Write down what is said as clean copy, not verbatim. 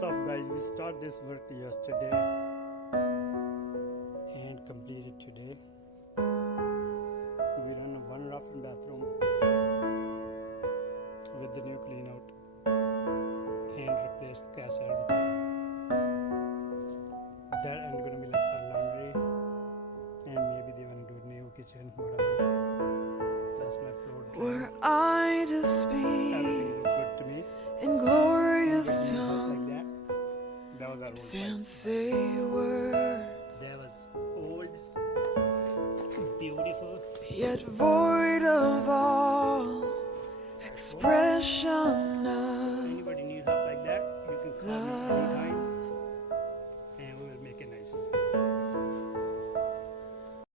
What's up guys, we start this work yesterday and completed today. We run a one loft and bathroom with the new clean out and replaced cast iron pipe. That end gonna be like our laundry and maybe they wanna do a new kitchen, whatever. That's my floor drain. Were I to speak Everything looks good to me. in glorious tongues, Like that was our old fancy words, That was old, beautiful. yet void of all expression of